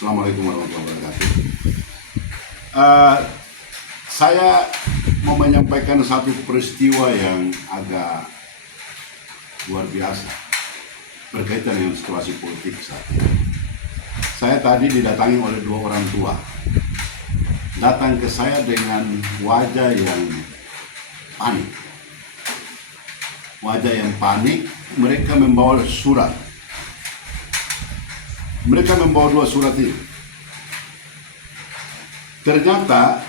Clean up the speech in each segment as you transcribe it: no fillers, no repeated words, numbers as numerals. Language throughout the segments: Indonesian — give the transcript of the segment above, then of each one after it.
Assalamualaikum warahmatullahi wabarakatuh. Eh, saya mau menyampaikan satu peristiwa yang agak luar biasa berkaitan dengan situasi politik saat ini. Saya tadi didatangi oleh dua orang tua. Datang ke saya dengan wajah yang panik. Wajah yang panik, mereka membawa surat. Mereka membawa dua surat ini. Ternyata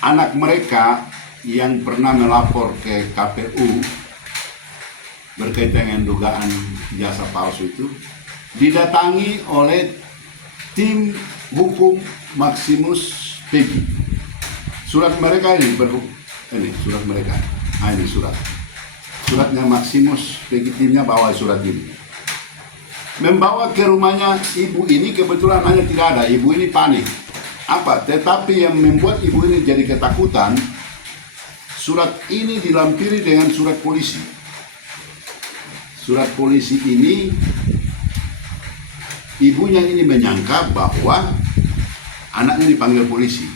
anak mereka yang pernah melapor ke KPU berkaitan dengan dugaan jasa palsu itu didatangi oleh tim hukum Maximus Peggy. Surat mereka ini surat mereka. Ini suratnya Maximus Peggy, timnya bawa surat ini. Membawa ke rumahnya ibu ini, kebetulan hanya tidak ada. Ibu ini panik. Tetapi yang membuat ibu ini jadi ketakutan, surat ini dilampiri dengan surat polisi. Surat polisi ini, ibunya ini menyangka bahwa anaknya dipanggil polisi.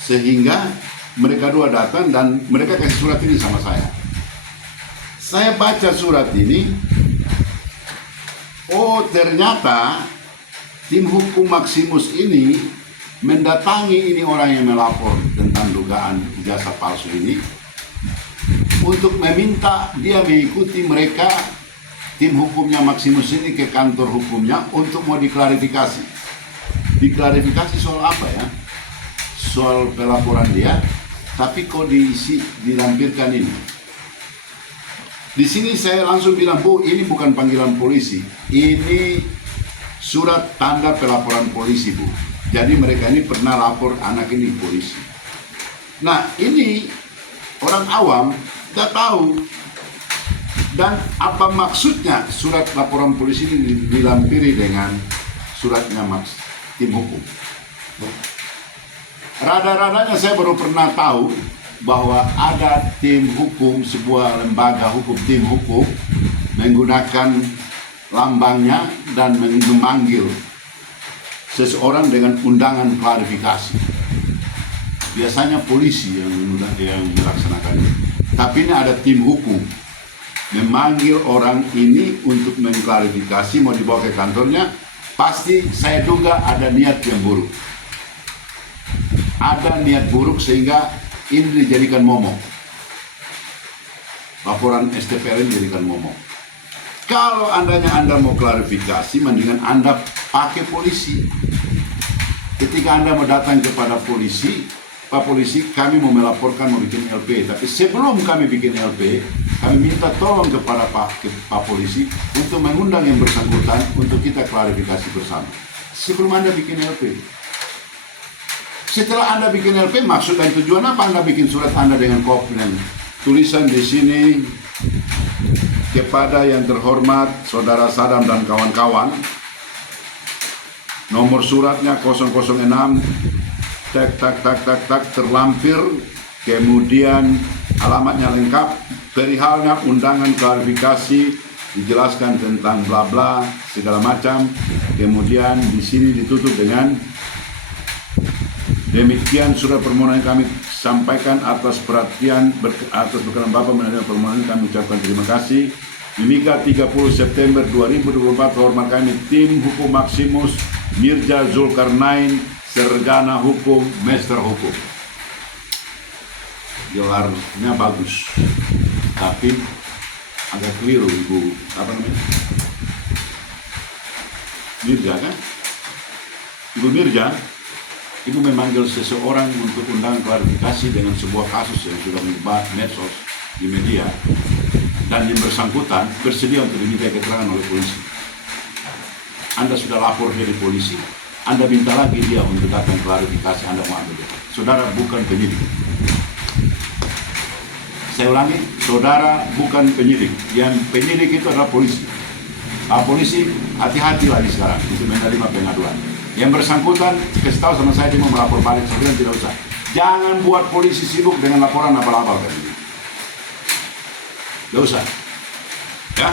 Sehingga mereka dua datang dan mereka kasih surat ini sama saya. Saya baca surat ini, ternyata tim hukum Maximus ini mendatangi ini orang yang melapor tentang dugaan jasa palsu ini untuk meminta dia mengikuti mereka, tim hukumnya Maximus ini, ke kantor hukumnya untuk mau diklarifikasi. Diklarifikasi soal apa ya? Soal pelaporan dia, tapi kok dilampirkan ini. Di sini saya langsung bilang, Bu, ini bukan panggilan polisi, ini surat tanda pelaporan polisi, Bu. Jadi mereka ini pernah lapor anak ini polisi. Nah, ini orang awam tidak tahu. Dan apa maksudnya surat laporan polisi ini dilampiri dengan suratnya tim hukum. Rada-radanya saya baru pernah tahu bahwa ada tim hukum, sebuah lembaga hukum, tim hukum menggunakan lambangnya dan memanggil seseorang dengan undangan klarifikasi. Biasanya polisi yang melaksanakan itu. Tapi ini ada tim hukum memanggil orang ini untuk mengklarifikasi, mau dibawa ke kantornya. Pasti saya duga ada niat yang buruk. Ada niat buruk sehingga ini dijadikan momok. Laporan STPR ini dijadikan momok. Kalau Anda mau klarifikasi, mendingan Anda pakai polisi. Ketika Anda mau datang kepada polisi, Pak Polisi, kami mau melaporkan, mau bikin LP. Tapi sebelum kami bikin LP, kami minta tolong kepada Pak Polisi untuk mengundang yang bersangkutan untuk kita klarifikasi bersama. Sebelum Anda bikin LP. Setelah Anda bikin LP, maksud dan tujuan apa Anda bikin surat Anda dengan kopi dan tulisan di sini, kepada yang terhormat Saudara Sadam dan kawan-kawan, nomor suratnya 006, tak terlampir, kemudian alamatnya lengkap, perihalnya undangan klarifikasi, dijelaskan tentang bla bla segala macam, kemudian di sini ditutup dengan demikian surat permohonan kami sampaikan atas perhatian atas berkenan Bapak menerima permohonan kami ucapkan terima kasih. Mimika 30 September 2024, hormat kami tim hukum Maximus Mirza Zulkarnain, Sarjana Hukum, Master Hukum. Gelarnya bagus, tapi agak keliru Ibu, apa namanya? Mirza kan? Ibu Mirza, Ibu memanggil seseorang untuk undangan klarifikasi dengan sebuah kasus yang sudah menyebar medsos di media, dan yang bersangkutan bersedia untuk diminta keterangan oleh polisi. Anda sudah lapor dari polisi, Anda minta lagi dia untuk datang klarifikasi, Anda mau ambil dia. Saudara bukan penyidik. Saya ulangi, saudara bukan penyidik. Yang penyidik itu adalah polisi. Pak Polisi, hati-hati lagi sekarang untuk menerima pengaduan. Yang bersangkutan kasih tahu sama saya, dia mau melapor balik, saya bilang tidak usah. Jangan buat polisi sibuk dengan laporan abal-abal kan ini. Tidak usah. Ya.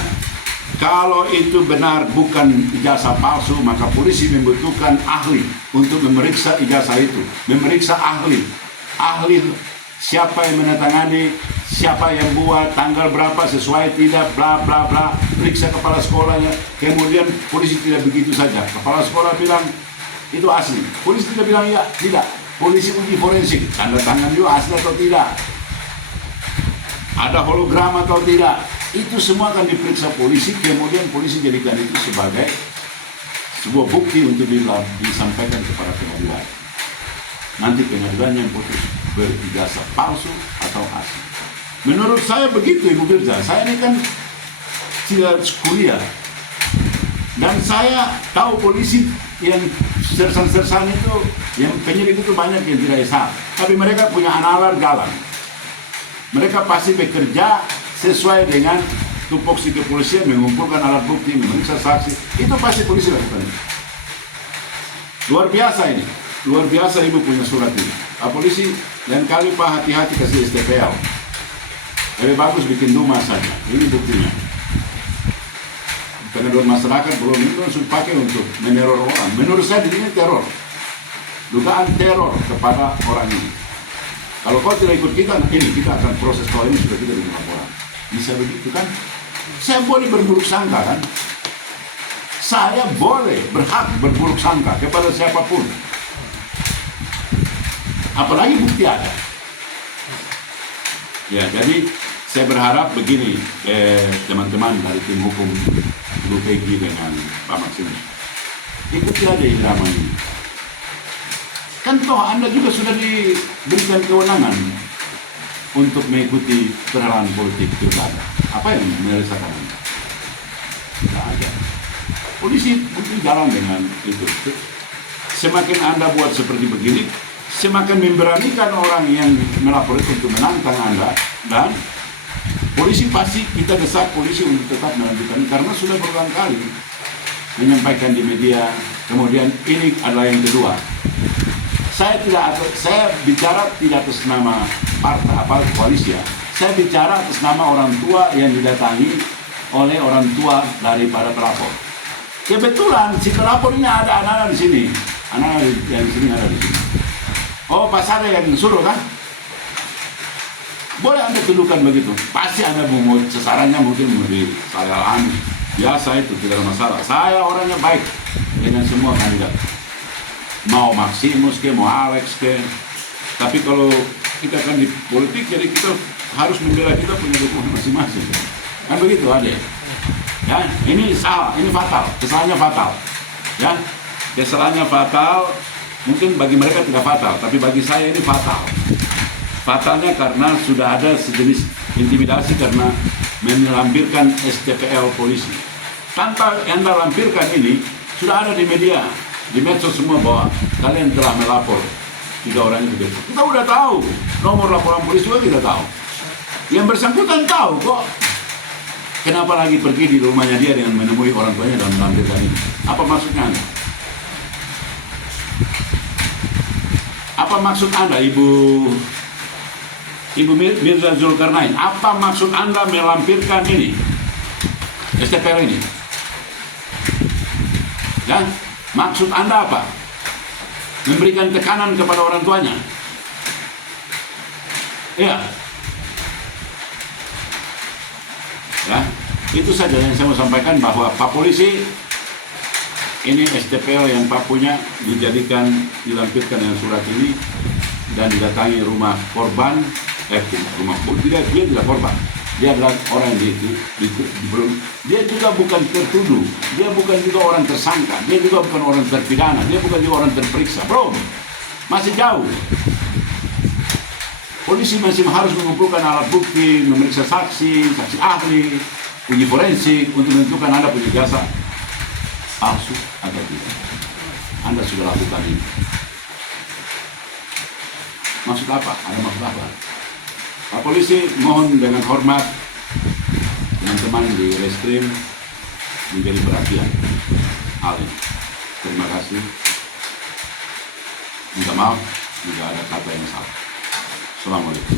Kalau itu benar bukan ijazah palsu, maka polisi membutuhkan ahli untuk memeriksa ijazah itu. Memeriksa ahli siapa yang menandatangani, siapa yang buat, tanggal berapa, sesuai tidak, bla bla bla. Periksa kepala sekolahnya. Kemudian polisi tidak begitu saja. Kepala sekolah bilang itu asli. Polisi tidak bilang ya, tidak. Polisi uji forensik, tanda tangan juga asli atau tidak. Ada hologram atau tidak. Itu semua akan diperiksa polisi, kemudian polisi jadikan itu sebagai sebuah bukti untuk disampaikan kepada pengadilan. Nanti pengadilan yang putus berijazah palsu atau asli. Menurut saya begitu, Ibu Firza. Saya ini kan tidak kuliah. Dan saya tahu polisi yang sersan-sersan itu, yang penyidik itu banyak yang tidak sah. Tapi mereka punya analar jalan. Mereka pasti bekerja sesuai dengan tupoksi kepolisian, mengumpulkan alat bukti, memeriksa saksi. Itu pasti polisi lakukan. Luar biasa ini. Luar biasa Ibu punya surat ini. Polisi lain kali Pak hati-hati kasih STPL. Lebih bagus bikin rumah saja. Ini buktinya. Pengaduan masyarakat belum itu harus pakai untuk meneror orang. Menurut saya ini teror. Dugaan teror kepada orang ini. Kalau kau tidak ikut kita, ini kita akan proses kalau ini sudah kita bikin laporan. Bisa begitu kan? Saya boleh berburuk sangka kan? Saya boleh, berhak berburuk sangka kepada siapapun. Apalagi bukti ada. Ya, jadi saya berharap begini, teman-teman dari tim hukum Bu Peggy dengan Pak Maximus. Ikuti aja drama ini. Kan toh Anda juga sudah diberikan kewenangan untuk mengikuti perhelatan politik pilkada. Apa yang meresahkan Anda? Tidak ada. Polisi mungkin jalan dengan itu. Semakin Anda buat seperti begini, semakin memberanikan orang yang melapor itu untuk menantang Anda. Dan polisi pasti, kita desak polisi untuk tetap melanjutkan karena sudah berulang kali menyampaikan di media. Kemudian ini adalah yang kedua. Saya bicara tidak atas nama partai koalisi ya. Saya bicara atas nama orang tua yang didatangi oleh orang tua daripada pelapor. Kebetulan si pelapor ini ada anak-anak di sini. Anak yang di sini ada di sini. Oh, pas ada yang suruh kan? Boleh Anda tuduhkan begitu. Pasti Anda mau sasarannya mungkin mau di salahan. Biasa itu, tidak ada masalah. Saya orangnya baik dengan semua kandidat. Mau Maximus ke, mau Alex ke. Tapi kalau kita kan di politik, jadi kita harus membela kita punya dukungan masing-masing. Kan begitu ada. Ya, ini salah, ini fatal, kesalahannya fatal. Ya, kesalahannya fatal. Mungkin bagi mereka tidak fatal, tapi bagi saya ini fatal. Fatalnya karena sudah ada sejenis intimidasi karena melampirkan STPL polisi. Tanpa Anda lampirkan ini, sudah ada di media. Di medsos semua bahwa kalian telah melapor 3 orang itu. Kita udah tahu, nomor laporan polisi juga kita tahu. Yang bersangkutan tahu kok. Kenapa lagi pergi di rumahnya dia dengan menemui orang tuanya dan melampirkan ini? Apa maksudnya Anda? Apa maksud Anda, Ibu Mirza Zulkarnain? Apa maksud Anda melampirkan ini? STPL ini? Ya? Maksud Anda apa? Memberikan tekanan kepada orang tuanya? Iya. Ya, itu saja yang saya mau sampaikan bahwa Pak Polisi ini STPL yang Pak punya dilampirkan dengan surat ini dan didatangi rumah korban, dia tidak korban. Dia adalah orang yang dia juga bukan tertuduh, dia bukan juga orang tersangka, dia juga bukan orang terpidana, dia bukan juga orang terperiksa, bro. Masih jauh. Polisi masih harus mengumpulkan alat bukti, memeriksa saksi ahli, uji forensik untuk menentukan Anda punya jasa palsu atau tidak. Anda sudah lakukan ini. Maksud apa? Ada maksud apa? Pak Polisi, mohon dengan hormat teman-teman di Reskrim menjadi perhatian hal ini. Terima kasih. Minta maaf jika ada kata yang salah. Assalamualaikum.